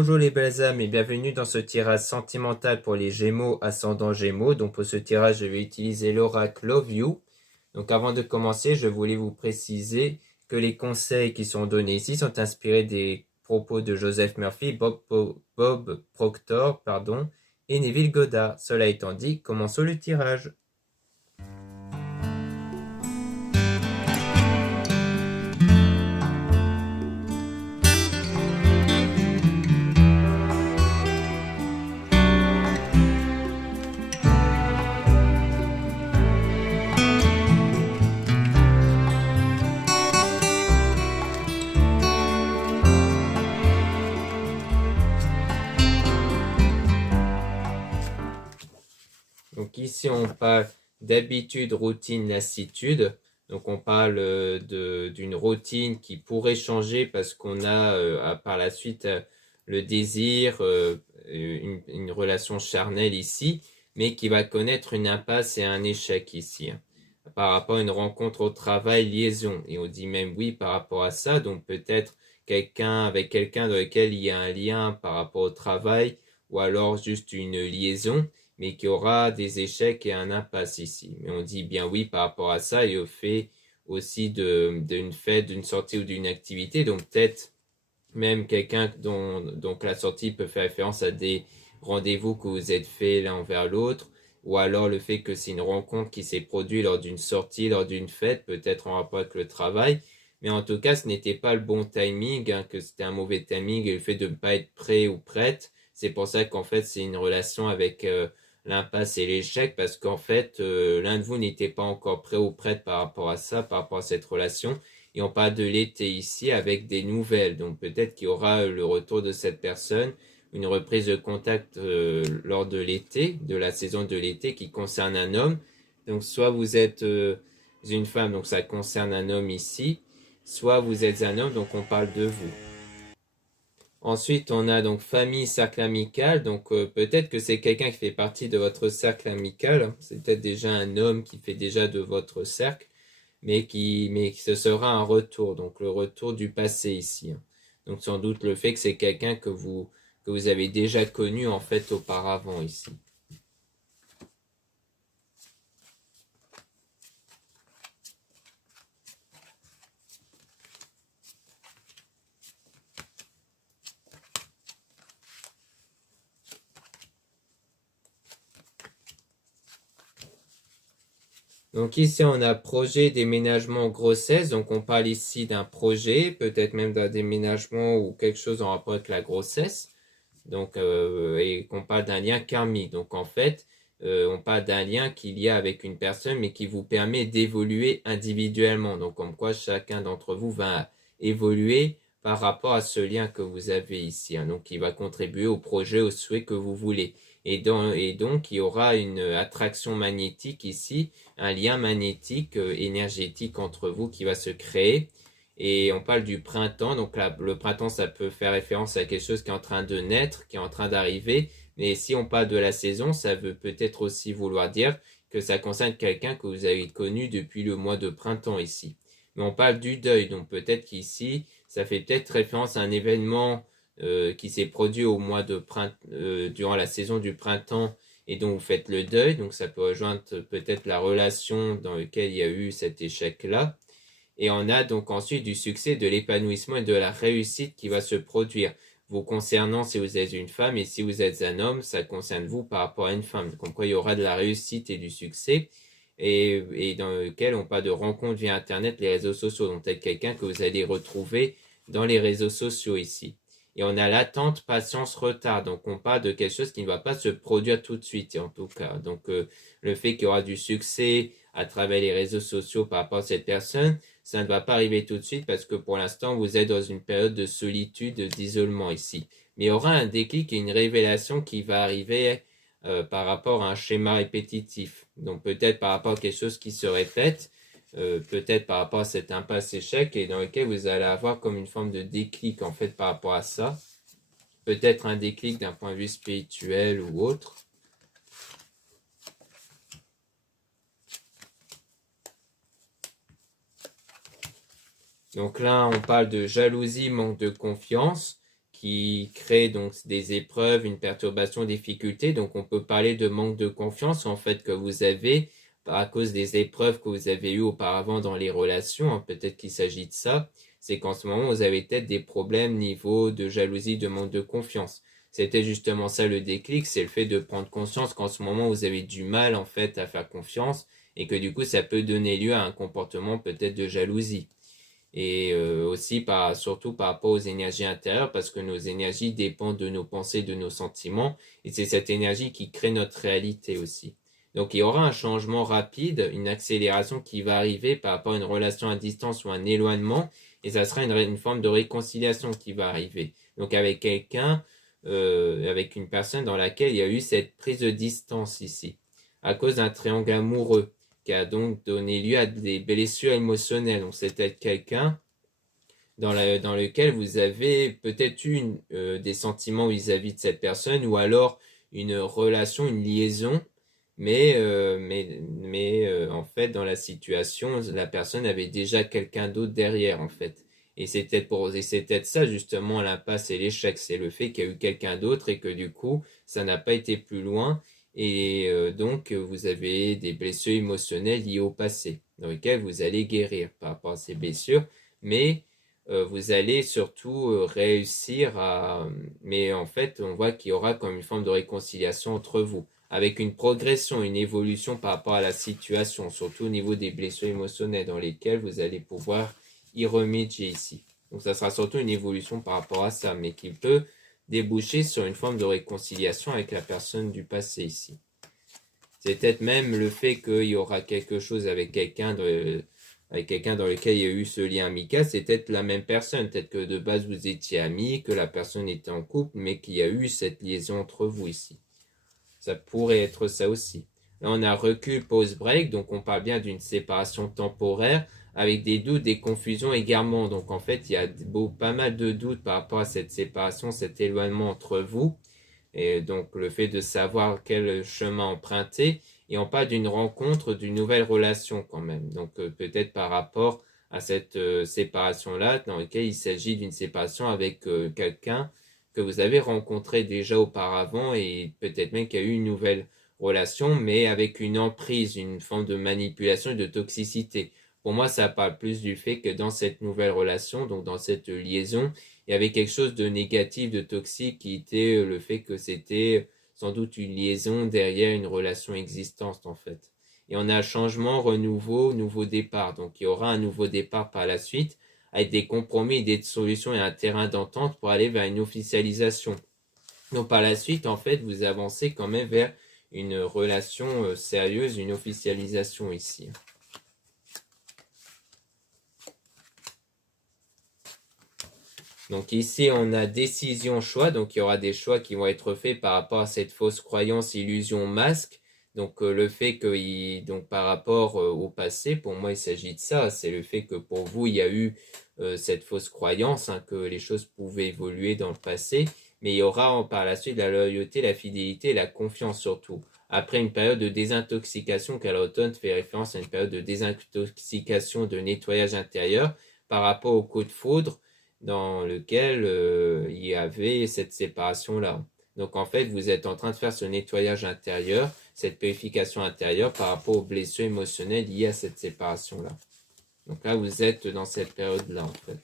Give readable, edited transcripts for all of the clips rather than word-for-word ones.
Bonjour les belles âmes et bienvenue dans ce tirage sentimental pour les Gémeaux ascendant Gémeaux. Donc pour ce tirage, je vais utiliser l'oracle Love You. Donc avant de commencer, je voulais vous préciser que les conseils qui sont donnés ici sont inspirés des propos de Joseph Murphy, Bob Proctor, et Neville Goddard. Cela étant dit, commençons le tirage. Donc ici, on parle d'habitude, routine, lassitude. Donc on parle d'une routine qui pourrait changer parce qu'on a par la suite le désir, une relation charnelle ici, mais qui va connaître une impasse et un échec ici. Par rapport à une rencontre au travail, liaison. Et on dit même oui par rapport à ça. Donc peut-être avec quelqu'un dans lequel il y a un lien par rapport au travail ou alors juste une liaison, mais qui aura des échecs et un impasse ici. Mais on dit bien oui par rapport à ça et au fait aussi d'une fête, d'une sortie ou d'une activité. Donc peut-être même quelqu'un donc la sortie peut faire référence à des rendez-vous que vous êtes fait l'un envers l'autre, ou alors le fait que c'est une rencontre qui s'est produite lors d'une sortie, lors d'une fête, peut-être en rapport avec le travail. Mais en tout cas, ce n'était pas le bon timing, que c'était un mauvais timing et le fait de ne pas être prêt ou prête. C'est pour ça qu'en fait, c'est une relation avec l'impasse et l'échec, parce qu'en fait, l'un de vous n'était pas encore prêt ou prête par rapport à ça, par rapport à cette relation. Et on parle de l'été ici avec des nouvelles. Donc peut-être qu'il y aura le retour de cette personne, une reprise de contact lors de l'été, de la saison de l'été qui concerne un homme. Donc soit vous êtes une femme, donc ça concerne un homme ici, soit vous êtes un homme, donc on parle de vous. Ensuite, on a donc famille, cercle amical. Donc peut-être que c'est quelqu'un qui fait partie de votre cercle amical. C'est peut-être déjà un homme qui fait déjà de votre cercle, mais ce sera un retour. Donc le retour du passé ici. Donc sans doute le fait que c'est quelqu'un que vous avez déjà connu en fait auparavant ici. Donc ici, on a projet, déménagement, grossesse. Donc on parle ici d'un projet, peut-être même d'un déménagement ou quelque chose en rapport avec la grossesse. Donc, et qu'on parle d'un lien karmique. Donc en fait, on parle d'un lien qu'il y a avec une personne, mais qui vous permet d'évoluer individuellement. Donc comme quoi chacun d'entre vous va évoluer par rapport à ce lien que vous avez ici. Donc qui va contribuer au projet, au souhait que vous voulez. Et donc il y aura une attraction magnétique ici, un lien magnétique énergétique entre vous qui va se créer. Et on parle du printemps, donc là, le printemps, ça peut faire référence à quelque chose qui est en train de naître, qui est en train d'arriver. Mais si on parle de la saison, ça veut peut-être aussi vouloir dire que ça concerne quelqu'un que vous avez connu depuis le mois de printemps ici. Mais on parle du deuil, donc peut-être qu'ici, ça fait peut-être référence à un événement qui s'est produit au mois de durant la saison du printemps et dont vous faites le deuil. Donc ça peut rejoindre peut-être la relation dans laquelle il y a eu cet échec-là. Et on a donc ensuite du succès, de l'épanouissement et de la réussite qui va se produire. Vous concernant si vous êtes une femme et si vous êtes un homme, ça concerne vous par rapport à une femme. Comme quoi il y aura de la réussite et du succès et dans lequel on parle de rencontres via Internet, les réseaux sociaux. Donc peut-être quelqu'un que vous allez retrouver dans les réseaux sociaux ici. Et on a l'attente, patience, retard. Donc on parle de quelque chose qui ne va pas se produire tout de suite en tout cas. Donc le fait qu'il y aura du succès à travers les réseaux sociaux par rapport à cette personne, ça ne va pas arriver tout de suite parce que pour l'instant, vous êtes dans une période de solitude, d'isolement ici. Mais il y aura un déclic et une révélation qui va arriver par rapport à un schéma répétitif. Donc peut-être par rapport à quelque chose qui se répète, peut-être par rapport à cet impasse-échec et dans lequel vous allez avoir comme une forme de déclic en fait par rapport à ça. Peut-être un déclic d'un point de vue spirituel ou autre. Donc là, on parle de jalousie, manque de confiance, qui crée donc des épreuves, une perturbation, difficulté. Donc on peut parler de manque de confiance en fait que vous avez à cause des épreuves que vous avez eues auparavant dans les relations, hein. Peut-être qu'il s'agit de ça. C'est qu'en ce moment vous avez peut-être des problèmes niveau de jalousie, de manque de confiance. C'était justement ça le déclic, c'est le fait de prendre conscience qu'en ce moment vous avez du mal en fait à faire confiance et que du coup ça peut donner lieu à un comportement peut-être de jalousie. Et aussi surtout par rapport aux énergies intérieures, parce que nos énergies dépendent de nos pensées, de nos sentiments, et c'est cette énergie qui crée notre réalité aussi. Donc il y aura un changement rapide, une accélération qui va arriver par rapport à une relation à distance ou un éloignement, et ça sera une forme de réconciliation qui va arriver. Donc avec quelqu'un, avec une personne dans laquelle il y a eu cette prise de distance ici, à cause d'un triangle amoureux qui a donc donné lieu à des blessures émotionnelles. Donc c'est peut-être quelqu'un dans lequel vous avez peut-être eu des sentiments vis-à-vis de cette personne ou alors une relation, une liaison, mais en fait dans la situation, la personne avait déjà quelqu'un d'autre derrière en fait. Et c'est peut-être ça justement l'impasse et l'échec, c'est le fait qu'il y a eu quelqu'un d'autre et que du coup ça n'a pas été plus loin et donc vous avez des blessures émotionnelles liées au passé dans lesquelles vous allez guérir par rapport à ces blessures, mais vous allez surtout réussir à... Mais en fait, on voit qu'il y aura comme une forme de réconciliation entre vous, avec une progression, une évolution par rapport à la situation, surtout au niveau des blessures émotionnelles dans lesquelles vous allez pouvoir y remédier ici. Donc ça sera surtout une évolution par rapport à ça, mais qui peut déboucher sur une forme de réconciliation avec la personne du passé ici. C'est peut-être même le fait qu'il y aura quelque chose avec quelqu'un dans lequel il y a eu ce lien amical, c'est peut-être la même personne. Peut-être que de base vous étiez amis, que la personne était en couple, mais qu'il y a eu cette liaison entre vous ici. Ça pourrait être ça aussi. Là, on a recul, pause, break, donc on parle bien d'une séparation temporaire avec des doutes, des confusions également. Donc en fait, il y a pas mal de doutes par rapport à cette séparation, cet éloignement entre vous. Et donc le fait de savoir quel chemin emprunter. Et on parle d'une rencontre, d'une nouvelle relation quand même. Donc peut-être par rapport à cette séparation-là, dans laquelle il s'agit d'une séparation avec quelqu'un que vous avez rencontré déjà auparavant et peut-être même qu'il y a eu une nouvelle relation, mais avec une emprise, une forme de manipulation et de toxicité. Pour moi, ça parle plus du fait que dans cette nouvelle relation, donc dans cette liaison, il y avait quelque chose de négatif, de toxique, qui était le fait que c'était sans doute une liaison derrière une relation existante en fait. Et on a changement, renouveau, nouveau départ. Donc il y aura un nouveau départ par la suite, avec des compromis, des solutions et un terrain d'entente pour aller vers une officialisation. Donc par la suite, en fait, vous avancez quand même vers une relation sérieuse, une officialisation ici. Donc ici, on a décision, choix. Donc il y aura des choix qui vont être faits par rapport à cette fausse croyance, illusion, masque. Donc le fait que, donc par rapport au passé, pour moi, il s'agit de ça. C'est le fait que pour vous, il y a eu cette fausse croyance, hein, que les choses pouvaient évoluer dans le passé. Mais il y aura par la suite la loyauté, la fidélité et la confiance surtout. Après une période de désintoxication, car l'automne fait référence à une période de désintoxication, de nettoyage intérieur par rapport au coup de foudre dans lequel il y avait cette séparation-là. Donc en fait, vous êtes en train de faire ce nettoyage intérieur, cette purification intérieure par rapport aux blessures émotionnelles liées à cette séparation-là. Donc là, vous êtes dans cette période-là, en fait.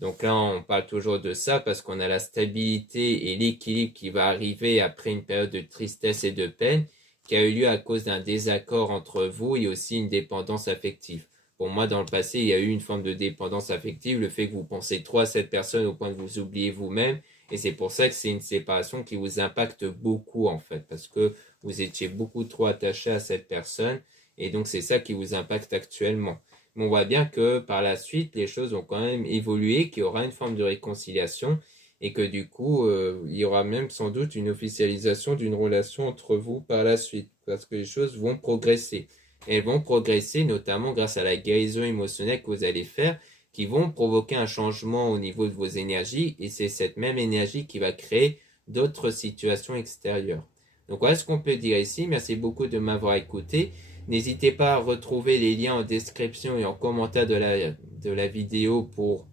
Donc là, on parle toujours de ça parce qu'on a la stabilité et l'équilibre qui va arriver après une période de tristesse et de peine qui a eu lieu à cause d'un désaccord entre vous et aussi une dépendance affective. Pour moi, dans le passé, il y a eu une forme de dépendance affective, le fait que vous pensez trop à cette personne au point de vous oublier vous-même. Et c'est pour ça que c'est une séparation qui vous impacte beaucoup, en fait, parce que vous étiez beaucoup trop attaché à cette personne. Et donc, c'est ça qui vous impacte actuellement. Mais on voit bien que par la suite, les choses ont quand même évolué, qu'il y aura une forme de réconciliation et que du coup, il y aura même sans doute une officialisation d'une relation entre vous par la suite, parce que les choses vont progresser. Et elles vont progresser notamment grâce à la guérison émotionnelle que vous allez faire, qui vont provoquer un changement au niveau de vos énergies, et c'est cette même énergie qui va créer d'autres situations extérieures. Donc voilà ce qu'on peut dire ici. Merci beaucoup de m'avoir écouté. N'hésitez pas à retrouver les liens en description et en commentaire de la vidéo pour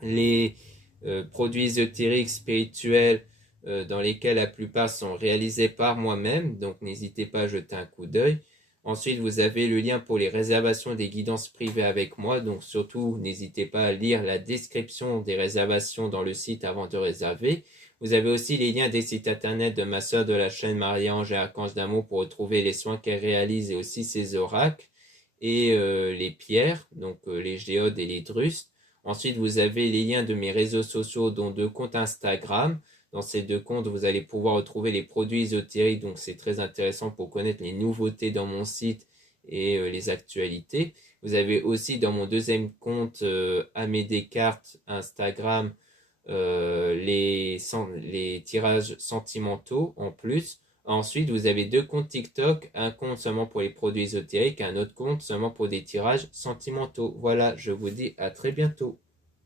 les produits ésotériques, spirituels, dans lesquels la plupart sont réalisés par moi-même, donc n'hésitez pas à jeter un coup d'œil. Ensuite, vous avez le lien pour les réservations des guidances privées avec moi, donc surtout n'hésitez pas à lire la description des réservations dans le site avant de réserver. Vous avez aussi les liens des sites internet de ma sœur de la chaîne Marie-Ange et Archange d'Amour pour retrouver les soins qu'elle réalise et aussi ses oracles et les pierres, donc les géodes et les drustes. Ensuite, vous avez les liens de mes réseaux sociaux, dont 2 comptes Instagram. Dans ces 2 comptes, vous allez pouvoir retrouver les produits ésotériques, donc c'est très intéressant pour connaître les nouveautés dans mon site et les actualités. Vous avez aussi dans mon 2e compte Amé Descartes Instagram les tirages sentimentaux en plus. Ensuite, vous avez 2 comptes TikTok, un compte seulement pour les produits ésotériques et un autre compte seulement pour des tirages sentimentaux. Voilà, je vous dis à très bientôt.